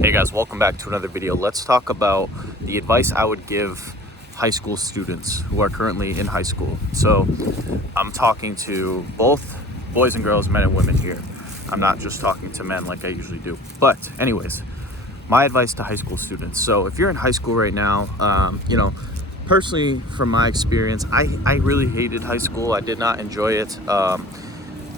Hey guys, welcome back to another video. Let's talk about the advice I would give high school students who are currently in high school. So I'm talking to both boys and girls, men and women here. I'm not just talking to men like I usually do. But anyways, my advice to high school students. So if you're in high school right now, personally from my experience, I really hated high school. I did not enjoy it.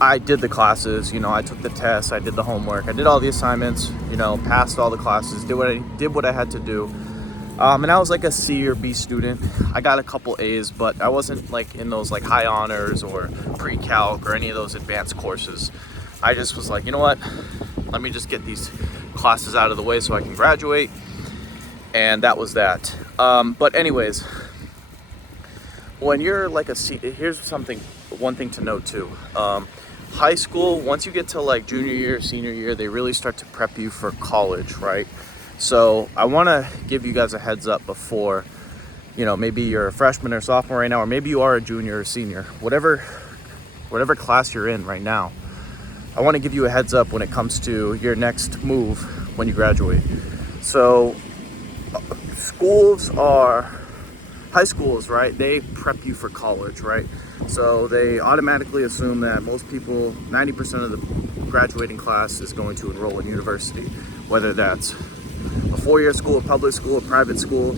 I did the classes, I took the tests, I did the homework, I did all the assignments, passed all the classes, did what I had to do. And I was like a C or B student. I got a couple A's, but I wasn't like in those like high honors or pre-calc or any of those advanced courses. I just was like, you know what? Let me just get these classes out of the way so I can graduate. And that was that. But anyways, when you're like a C, here's one thing to note too. High school, once you get to like junior year, senior year, they really start to prep you for college, right? So I want to give you guys a heads up before, maybe you're a freshman or sophomore right now, or maybe you are a junior or senior, whatever class you're in right now. I want to give you a heads up when it comes to your next move when you graduate. So high schools, right? They prep you for college, right? So they automatically assume that most people, 90% of the graduating class is going to enroll in university, whether that's a four-year school, a public school, a private school,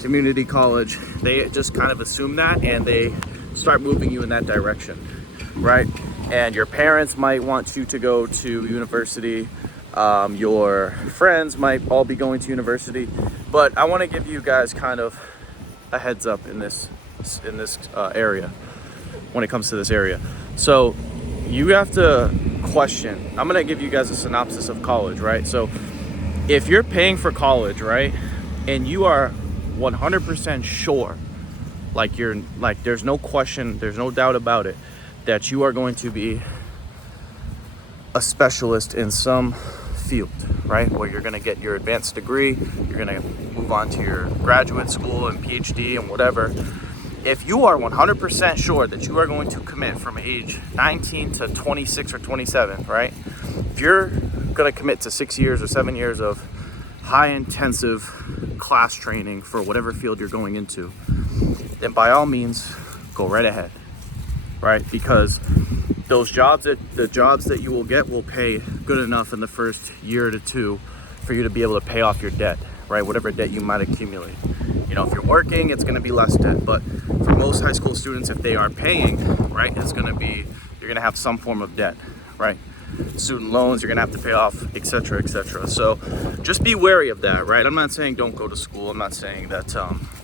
community college. They just kind of assume that and they start moving you in that direction, right? And your parents might want you to go to university. Your friends might all be going to university, but I want to give you guys kind of a heads up in this area when it comes to this area. So you have to question. I'm gonna give you guys a synopsis of college, right? So if you're paying for college, right, and you are 100% sure, there's no question, there's no doubt about it, that you are going to be a specialist in some field, right, where you're going to get your advanced degree, you're going to move on to your graduate school and PhD and whatever. If you are 100% sure that you are going to commit from age 19 to 26 or 27, right, if you're going to commit to 6 years or 7 years of high intensive class training for whatever field you're going into, then by all means go right ahead, right? Because the jobs that you will get will pay good enough in the first year to two for you to be able to pay off your debt, right? Whatever debt you might accumulate. If you're working, it's going to be less debt. But for most high school students, if they are paying, right, you're going to have some form of debt, right? Student loans, you're going to have to pay off, etc., etc. So just be wary of that, right? I'm not saying don't go to school. I'm not saying that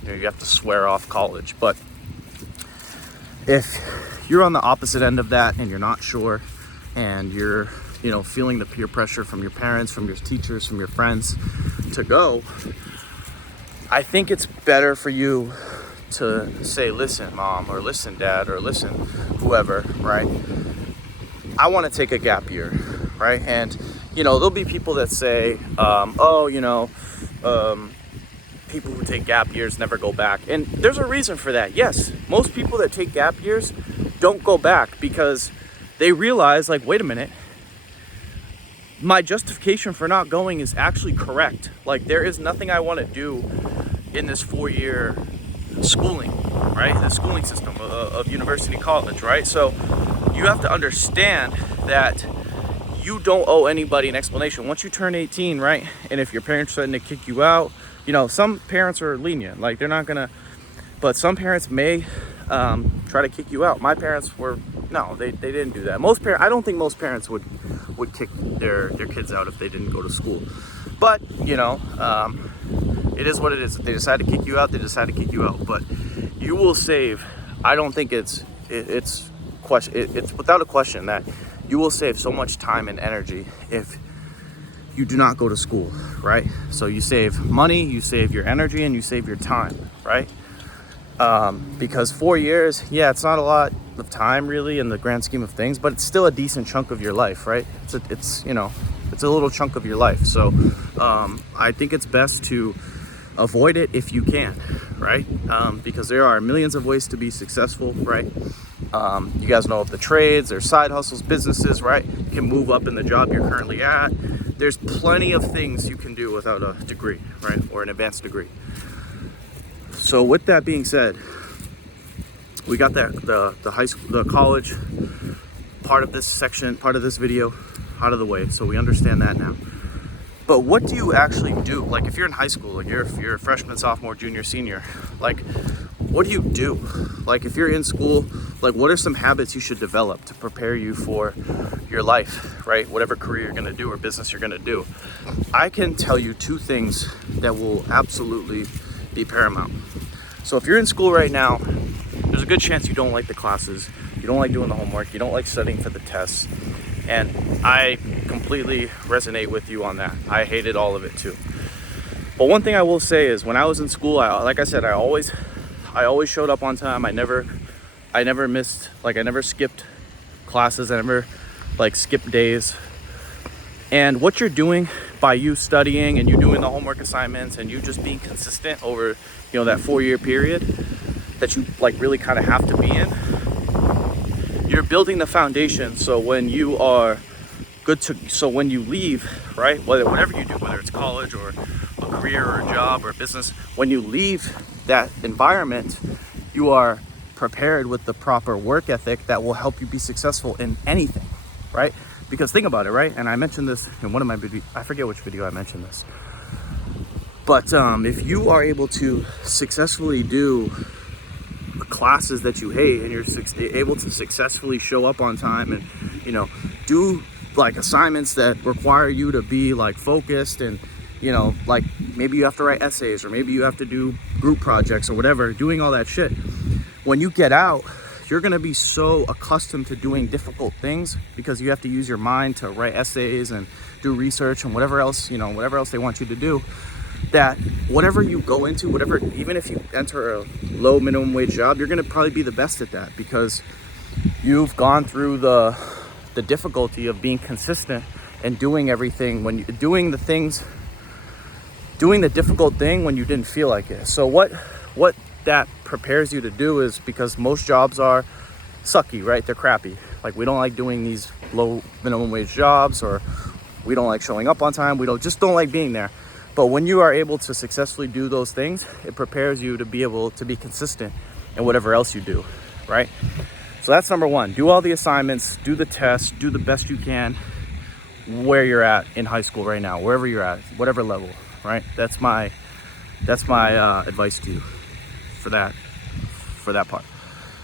you have to swear off college. But if you're on the opposite end of that and you're not sure and you're feeling the peer pressure from your parents, from your teachers, from your friends to go, I think it's better for you to say, listen, mom, or listen, dad, or listen, whoever, right? I want to take a gap year, right? And there'll be people that say, people who take gap years never go back. And there's a reason for that. Yes, most people that take gap years don't go back because they realize, like, wait a minute, my justification for not going is actually correct. Like, there is nothing I want to do in this 4-year schooling, right? The schooling system of university college, right? So you have to understand that you don't owe anybody an explanation. Once you turn 18, right? And if your parents are threatening to kick you out, some parents are lenient, like they're not gonna, but some parents may try to kick you out. My parents they didn't do that. I don't think most parents would kick their kids out if they didn't go to school. But it is what it is. If they decide to kick you out, they decide to kick you out. But you will save. I don't think it's without a question that you will save so much time and energy if you do not go to school, right? So you save money, you save your energy, and you save your time, right? Because 4 years, yeah, it's not a lot of time really in the grand scheme of things, but it's still a decent chunk of your life, right? It's a little chunk of your life. So I think it's best to avoid it if you can, right? Because there are millions of ways to be successful, right? You guys know of the trades, there's side hustles, businesses, right? You can move up in the job you're currently at. there's plenty of things you can do without a degree, right? Or an advanced degree. So with that being said, we got the high school, the college part of this section, part of this video out of the way, so we understand that now. But what do you actually do? Like if you're in high school, like if you're a freshman, sophomore, junior, senior, like what do you do? Like if you're in school, like what are some habits you should develop to prepare you for your life, right? Whatever career you're gonna do or business you're gonna do. I can tell you two things that will absolutely be paramount. So if you're in school right now, there's a good chance you don't like the classes, you don't like doing the homework, you don't like studying for the tests. And I completely resonate with you on that. I hated all of it too. But one thing I will say is when I was in school, like I said, I always showed up on time. I never missed, like I never skipped classes. I never like skipped days. And what you're doing by you studying and you doing the homework assignments and you just being consistent over, you know, that 4-year period that you like really kind of have to be in, you're building the foundation. So when you are so when you leave, right, whatever you do, whether it's college or a career or a job or a business, when you leave that environment, you are prepared with the proper work ethic that will help you be successful in anything, right? Because think about it, right? And I mentioned this in one of my videos, I forget which video I mentioned this. But if you are able to successfully do classes that you hate and you're able to successfully show up on time and, you know, do like assignments that require you to be like focused and, you know, like maybe you have to write essays or maybe you have to do group projects or whatever, doing all that shit. When you get out, you're going to be so accustomed to doing difficult things because you have to use your mind to write essays and do research and whatever else, you know, whatever else they want you to do, that whatever you go into, whatever, even if you enter a low minimum wage job, you're going to probably be the best at that because you've gone through the difficulty of being consistent and doing everything when you're doing the difficult thing when you didn't feel like it. So what that prepares you to do is, because most jobs are sucky, right? They're crappy. Like we don't like doing these low minimum wage jobs, or we don't like showing up on time. We don't like being there. But when you are able to successfully do those things, it prepares you to be able to be consistent in whatever else you do, right? So that's number one. Do all the assignments, do the tests, do the best you can where you're at in high school right now, wherever you're at, whatever level, right? That's my advice to you for that part.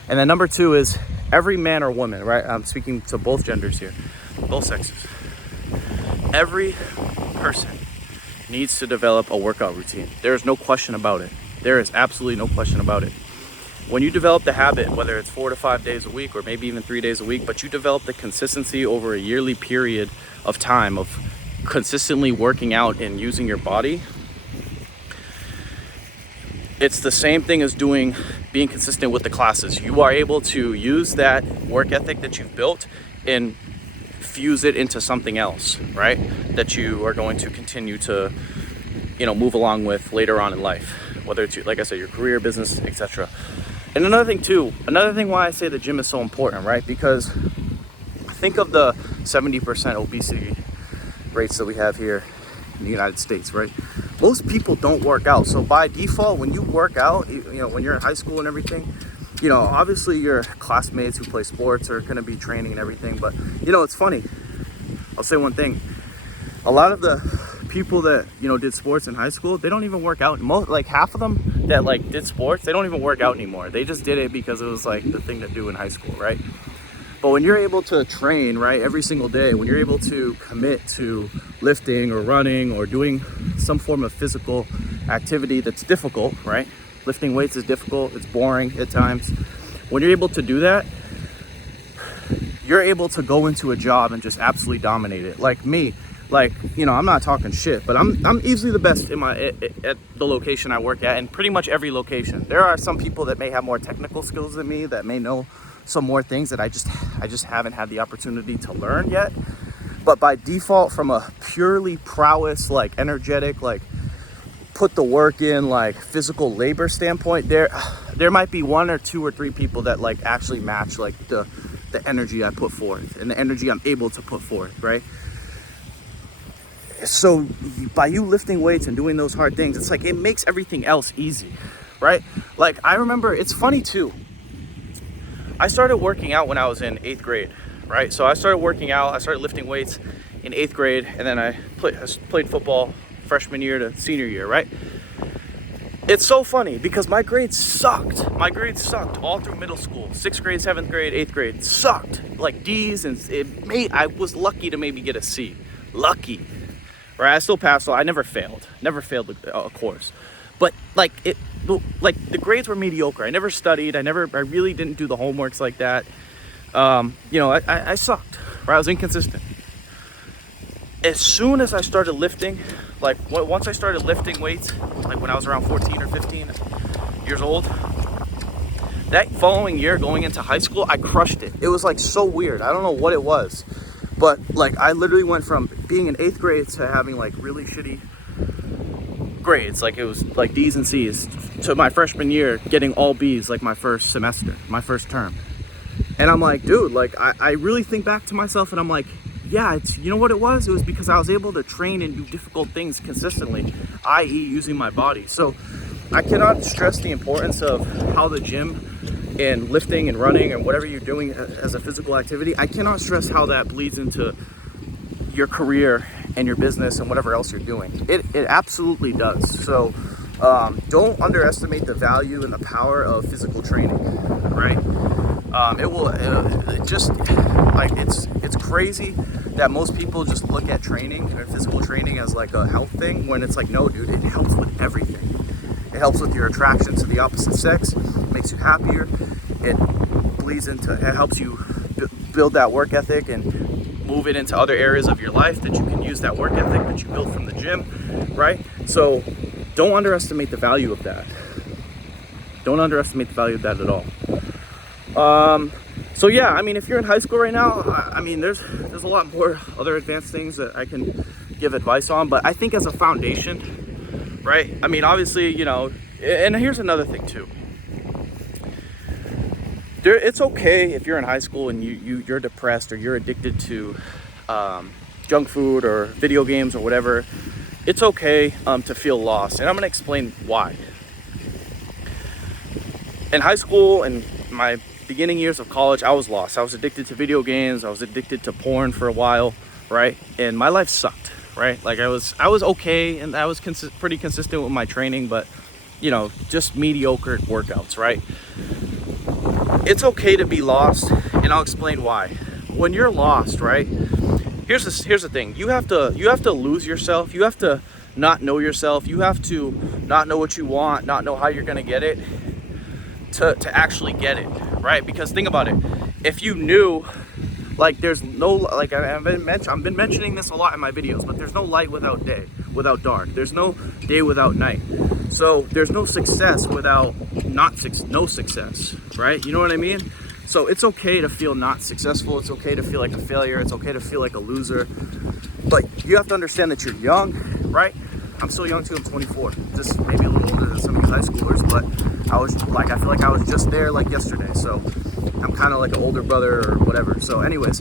And then number two is every man or woman, right? I'm speaking to both genders here, both sexes. Every person needs to develop a workout routine. There is no question about it. There is absolutely no question about it. When you develop the habit, whether it's 4 to 5 days a week or maybe even 3 days a week, but you develop the consistency over a yearly period of time of consistently working out and using your body, it's the same thing as being consistent with the classes. You are able to use that work ethic that you've built and fuse it into something else, right? That you are going to continue to, you know, move along with later on in life, whether it's, like I said, your career, business, etc. And another thing why I say the gym is so important, right? Because think of the 70% obesity rates that we have here in the United States, right? Most people don't work out. So by default, when you work out, you know, when you're in high school and everything, you know, obviously your classmates who play sports are going to be training and everything. But, you know, it's funny. I'll say one thing. A lot of the people that, you know, did sports in high school, they don't even work out. Like half of them that like did sports, they don't even work out anymore. They just did it because it was like the thing to do in high school, right? But when you're able to train, right, every single day, when you're able to commit to lifting or running or doing some form of physical activity that's difficult, right? Lifting weights is difficult, it's boring at times. When you're able to do that, you're able to go into a job and just absolutely dominate it. Like me, like, you know, I'm not talking shit, but I'm easily the best at the location I work at, and pretty much every location. There are some people that may have more technical skills than me, that may know some more things that I just haven't had the opportunity to learn yet. But by default, from a purely prowess, like energetic, like put the work in, like physical labor standpoint, there might be 1 or 2 or 3 people that like actually match like the energy I put forth and the energy I'm able to put forth, right? So by you lifting weights and doing those hard things, it's like it makes everything else easy, right? Like I remember, it's funny too, I started working out when I was in 8th grade, right? So I started working out, I started lifting weights in 8th grade, and then I played football freshman year to senior year, right? It's so funny because my grades sucked all through middle school. 6th grade, 7th grade, 8th grade sucked, like D's, and I was lucky to maybe get a C. Lucky, right? I still passed, so I never failed a course. But like the grades were mediocre. I never studied. I really didn't do the homeworks like that. You know, I sucked, right? I was inconsistent. As soon as I started lifting, like once I started lifting weights, like when I was around 14 or 15 years old, that following year going into high school, I crushed it. It was like so weird. I don't know what it was, but like I literally went from being in 8th grade to having like really shitty grades, like it was like D's and C's, to my freshman year getting all B's like my first semester, my first term. And I'm like, dude, like I really think back to myself and I'm like, yeah, you know what it was? It was because I was able to train and do difficult things consistently, i.e. using my body. So I cannot stress the importance of how the gym and lifting and running and whatever you're doing as a physical activity, I cannot stress how that bleeds into your career and your business and whatever else you're doing. It absolutely does. So don't underestimate the value and the power of physical training, right? It's crazy that most people just look at training and physical training as like a health thing, when it's like, no, dude, it helps with everything. It helps with your attraction to the opposite sex, it makes you happier, it helps you build that work ethic and move it into other areas of your life that you can use that work ethic that you built from the gym, right? So don't underestimate the value of that. Don't underestimate the value of that at all. So yeah, I mean, if you're in high school right now, I mean, there's a lot more other advanced things that I can give advice on, but I think as a foundation, right? I mean, obviously, you know, and here's another thing too. It's okay if you're in high school and you're depressed or you're addicted to junk food or video games or whatever. It's okay to feel lost, and I'm gonna explain why. In high school and my beginning years of college, I was lost. I was addicted to video games. I was addicted to porn for a while, right? And my life sucked, right? Like I was okay, and I was pretty consistent with my training, but you know, just mediocre workouts, right? It's okay to be lost, and I'll explain why. When you're lost, right? Here's the thing. You have to lose yourself. You have to not know yourself. You have to not know what you want, not know how you're gonna get it, to actually get it, right? Because think about it. If you knew, like, there's no, like I've been mentioning this a lot in my videos, but there's no light without day, without dark. There's no day without night. So there's no success without no success, right? You know what I mean? So it's okay to feel not successful. It's okay to feel like a failure. It's okay to feel like a loser. But you have to understand that you're young, right? I'm still young too. I'm 24, just maybe a little older than some of you high schoolers, but I feel like I was just there like yesterday. So I'm kind of like an older brother or whatever. So anyways,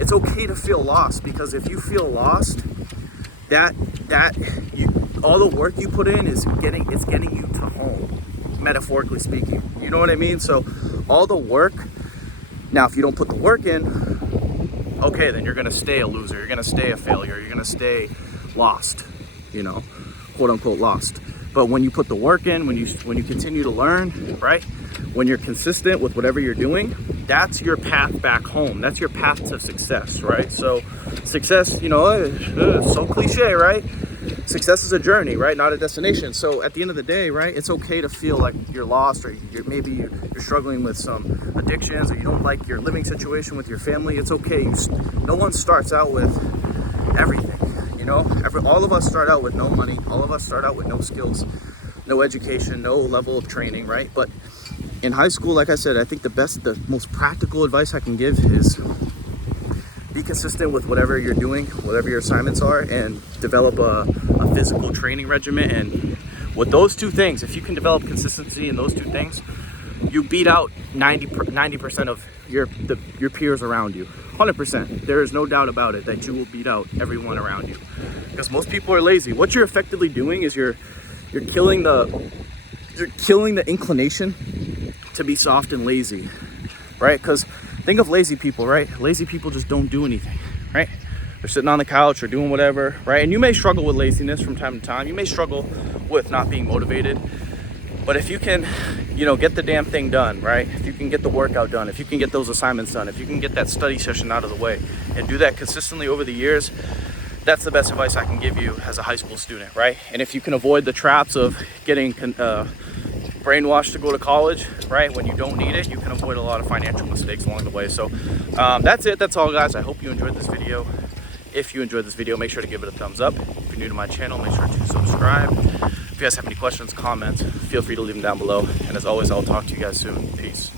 it's okay to feel lost, because if you feel lost, all the work you put in is getting you to home, metaphorically speaking. You know what I mean? So all the work, now if you don't put the work in, okay, then you're gonna stay a loser, you're gonna stay a failure, you're gonna stay lost, you know, quote unquote lost. But when you put the work in, when you continue to learn, right? When you're consistent with whatever you're doing, that's your path back home. That's your path to success, right? So success, you know, it's so cliche, right? Success is a journey, right? Not a destination. So at the end of the day, right, it's okay to feel like you're lost, or maybe you're struggling with some addictions, or you don't like your living situation with your family. It's okay. No one starts out with everything. You know, all of us start out with no money. All of us start out with no skills, no education, no level of training, right? But in high school, like I said, I think the most practical advice I can give is be consistent with whatever you're doing, whatever your assignments are, and develop a physical training regimen. And with those two things, if you can develop consistency in those two things, you beat out 90% of your peers around you. 100%. There is no doubt about it that you will beat out everyone around you, because most people are lazy. What you're effectively doing is you're killing the inclination to be soft and lazy, right? Because think of lazy people, right? Lazy people just don't do anything, right? They're sitting on the couch or doing whatever, right? And you may struggle with laziness from time to time. You may struggle with not being motivated. But if you can, get the damn thing done, right? If you can get the workout done, if you can get those assignments done, if you can get that study session out of the way and do that consistently over the years, that's the best advice I can give you as a high school student, right? And if you can avoid the traps of getting brainwashed to go to college, right, when you don't need it, you can avoid a lot of financial mistakes along the way. So that's it. That's all, guys. I hope you enjoyed this video. If you enjoyed this video, make sure to give it a thumbs up. If you're new to my channel, make sure to subscribe. If you guys have any questions, comments, feel free to leave them down below. And as always, I'll talk to you guys soon. Peace.